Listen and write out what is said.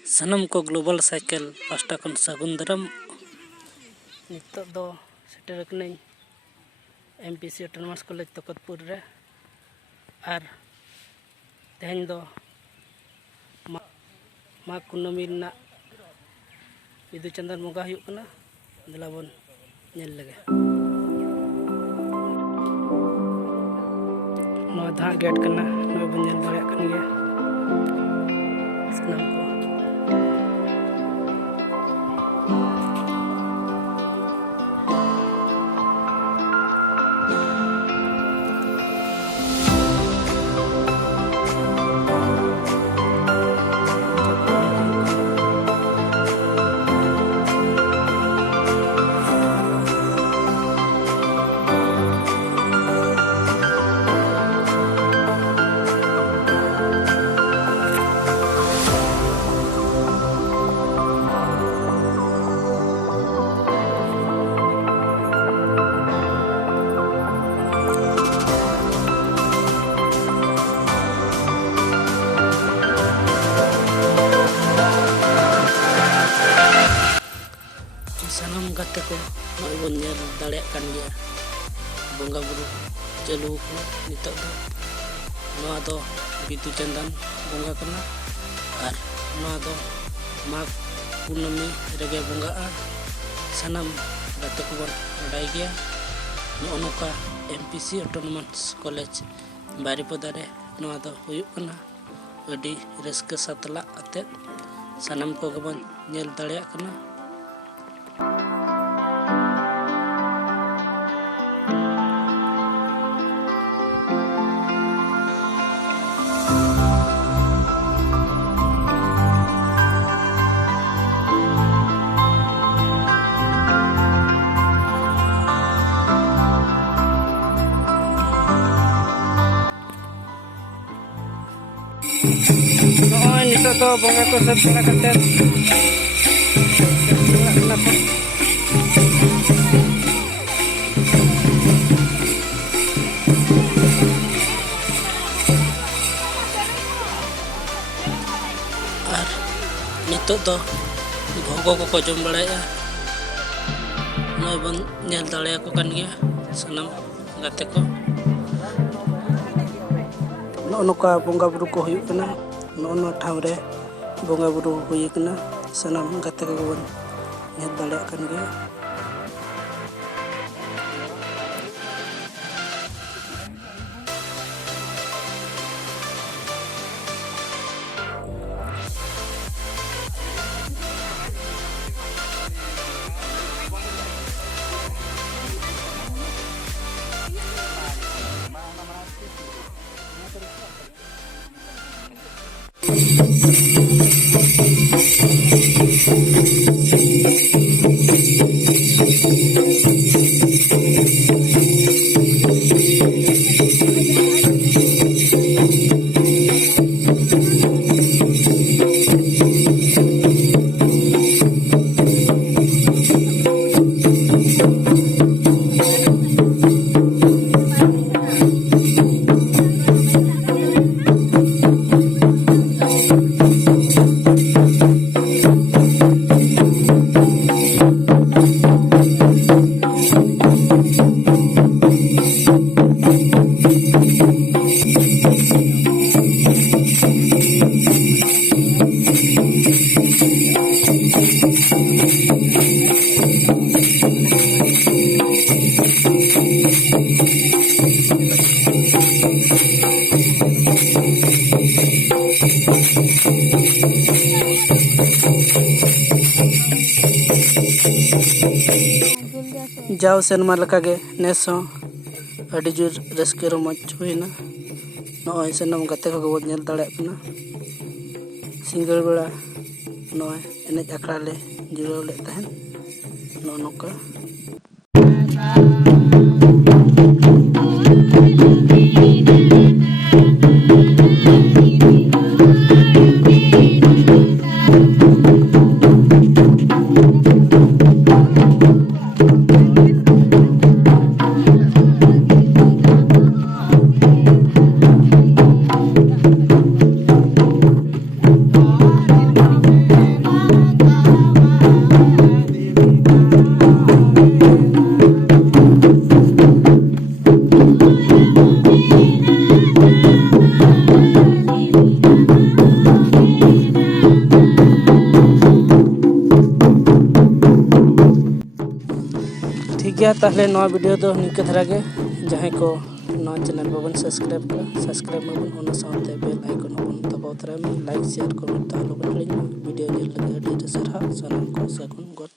Sanam ko global cycle pasta kon sagun daram nitok do seter kanain MPC Autonomous College Tokotpur re ar teheng do ma kunami na bidu chandan moga huyuk kana delabon nyel lage no dha gate kana no bon nyel dare kan ge sanam ko sanam gate ko noy bon nyel dare kan dia bonga buru chalu ko nitok do noa do bidu chandan bonga kana ar noa do mag punami rege bonga ar sanam gate ko bon dai gya no noka MPC Autonomous College Baripada re noa do huyuk kana adi raska satla ate sanam ko bon nyel dare kana noy nitok do bonga ko sab kena katet ar nitok do bhogo ko jom baraya noy bon nyel dare ko kan gya sanam gate ko noka bonga buru ko huyuk kana no ठाव रे bonga buru huyi kana sanam gate ko bon nyel dare kan gya जाओ सेनमा लकागे नेस अड़ी जोर रस्के रमज हुईना नय सेनम गते को बोल nail दाड़े कना सिंगल बेड़ा नय एनेज आखड़ा ले जुड़ाव ले तहन नोका ᱜᱮᱭᱟ ᱛᱟᱦᱚᱞᱮ ᱱᱚᱣᱟ ᱵᱷᱤᱰᱤᱭᱳ ᱫᱚ ᱱᱤᱝᱠᱟᱹ ᱫᱷᱟᱨᱟ ᱜᱮ ᱡᱟᱦᱟᱸᱭ ᱠᱚ ᱱᱚᱣᱟ ᱪᱮᱱᱮᱞ ᱵᱟᱵᱚᱱ ᱥᱟᱵᱥᱠᱨᱟᱭᱤᱵ ᱠᱟᱜᱼᱟ ᱥᱟᱵᱥᱠᱨᱟᱭᱤᱵ ᱢᱟᱵᱚᱱ ᱚᱱᱟ ᱥᱟᱶᱛᱮ ᱵᱮᱞ ᱟᱭᱠᱚᱱ ᱦᱚᱸᱵᱚᱱ ᱫᱟᱵᱟᱣ ᱛᱚᱨᱟᱭ ᱢᱟ ᱞᱟᱭᱤᱠ ᱥᱮᱭᱟᱨ ᱠᱚᱢᱮᱱᱴ ᱫᱚ ᱟᱞᱚᱵᱚᱱ ᱦᱤᱲᱤᱧ ᱢᱟ ᱵᱷᱤᱰᱤᱭᱳ ᱧᱮᱞ ᱞᱟᱹᱜᱤᱫ ᱟᱹᱰᱤ ᱟᱹᱰᱤ ᱥᱟᱨᱦᱟᱣ ᱥᱟᱱᱟᱢ ᱠᱚ ᱥᱟᱹᱜᱩᱱ ᱜᱚᱰ